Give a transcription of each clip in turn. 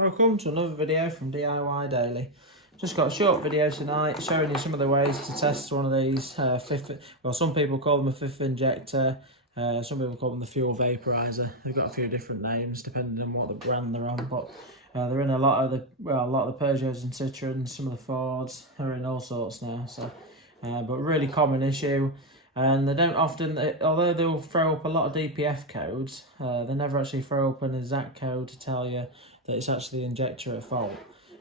Welcome to another video from DIY Daily. Just got a short video tonight showing you some of the ways to test one of these some people call them a fifth injector, some people call them the fuel vaporiser. They've got a few different names depending on what the brand they're on, but they're in a lot of the Peugeots and Citroens, some of the Fords, they're in all sorts now. So, but really common issue. And they don't often, although they'll throw up a lot of DPF codes, they never actually throw up an exact code to tell you that it's actually the injector at fault.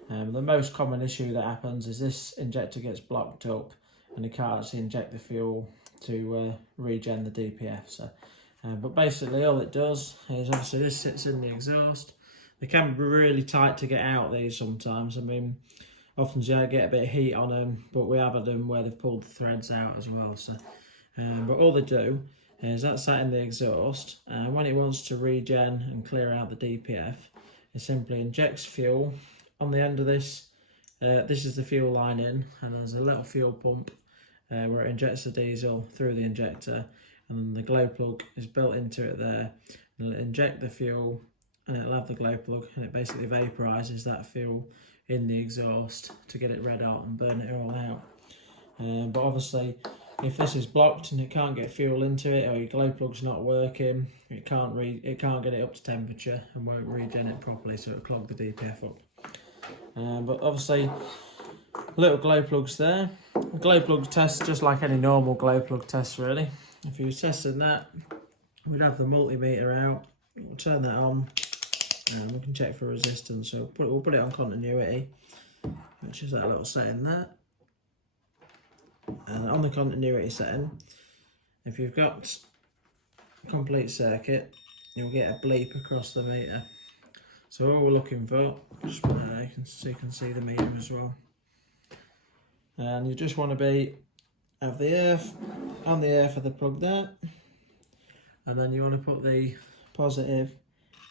The most common issue that happens is this injector gets blocked up and you can't actually inject the fuel to regen the DPF. So, but basically all it does is obviously this sits in the exhaust. They can be really tight to get out these sometimes. I mean, often you get a bit of heat on them, but we have had them where they've pulled the threads out as well. So. But all they do is that's sat in the exhaust, and when it wants to regen and clear out the DPF, it simply injects fuel on the end of this. This is the fuel line in, and there's a little fuel pump where it injects the diesel through the injector, and then the glow plug is built into it there. And it'll inject the fuel, and it'll have the glow plug, and it basically vaporises that fuel in the exhaust to get it red hot and burn it all out. But obviously, if this is blocked and it can't get fuel into it, or your glow plug's not working, it can't get it up to temperature and won't regen it properly, so it'll clog the DPF up. But obviously, little glow plugs there. The glow plug test just like any normal glow plug test really. If you were testing that, we'd have the multimeter out. We'll turn that on, and we can check for resistance. So we'll put it on continuity, which is that little setting there. And on the continuity setting, if you've got a complete circuit, you'll get a bleep across the meter. So all we're looking for, just you can see the meter as well. And you just want to have the earth on the earth of the plug there, and then you want to put the positive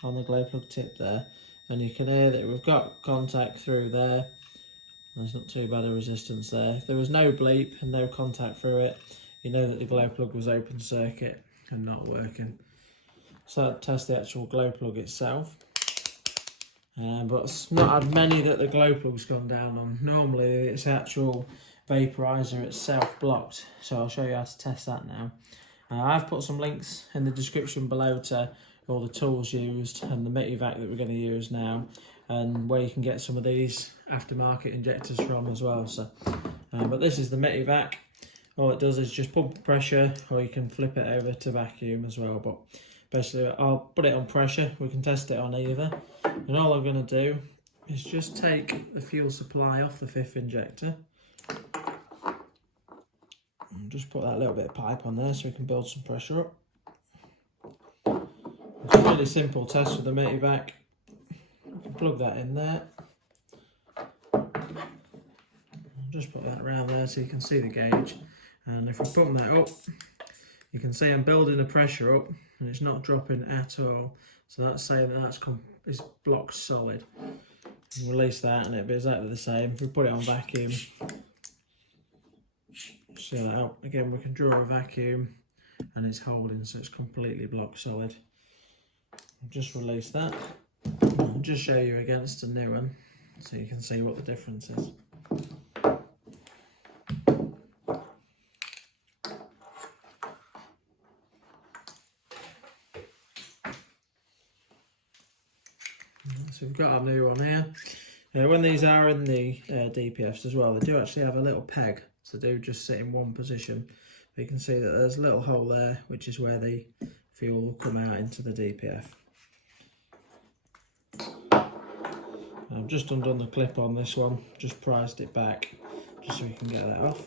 on the glow plug tip there, and you can hear that we've got contact through there. There's not too bad a resistance there. If there was no bleep and no contact through it, you know that the glow plug was open circuit and not working. So that tests the actual glow plug itself. But it's not had many that the glow plug's gone down on. Normally it's actual vaporiser itself blocked. So I'll show you how to test that now. I've put some links in the description below to all the tools used and the Metavac that we're going to use now, and where you can get some of these aftermarket injectors from as well. So, but this is the Metavac. All it does is just pump pressure, or you can flip it over to vacuum as well. But basically, I'll put it on pressure. We can test it on either. And all I'm going to do is just take the fuel supply off the fifth injector. And just put that little bit of pipe on there so we can build some pressure up. It's a really simple test with the Metavac. Plug that in there. Just put that around there so you can see the gauge. And if we pump that up, you can see I'm building the pressure up and it's not dropping at all. So that's saying that it's blocked solid. And release that and it'll be exactly the same. If we put it on vacuum, see that out. Again, we can draw a vacuum and it's holding, so it's completely blocked solid. I'll just release that. I'll just show you against a new one so you can see what the difference is. So we've got our new one here. When these are in the DPFs as well, they do actually have a little peg, so they do just sit in one position. But you can see that there's a little hole there, which is where the fuel will come out into the DPF. I've just undone the clip on this one, just prised it back, just so we can get that off.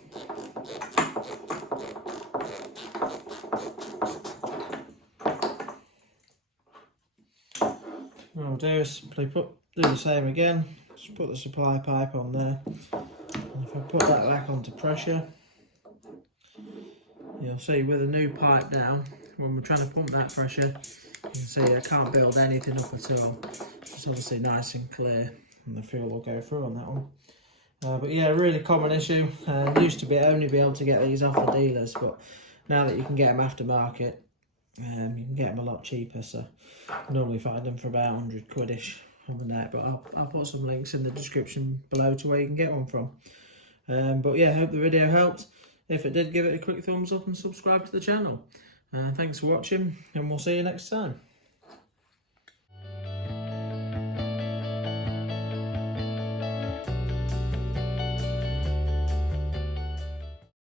What I'll do is simply do the same again, just put the supply pipe on there. And if I put that back onto pressure, you'll see with a new pipe now, when we're trying to pump that pressure, you can see I can't build anything up at all. It's obviously nice and clear, and the fuel will go through on that one. But yeah, really common issue. Used to only be able to get these off the dealers, but now that you can get them aftermarket, you can get them a lot cheaper. So I normally find them for about 100 quid-ish on the net, but I'll put some links in the description below to where you can get one from. But yeah, I hope the video helped. If it did, give it a quick thumbs up and subscribe to the channel. Thanks for watching, and we'll see you next time.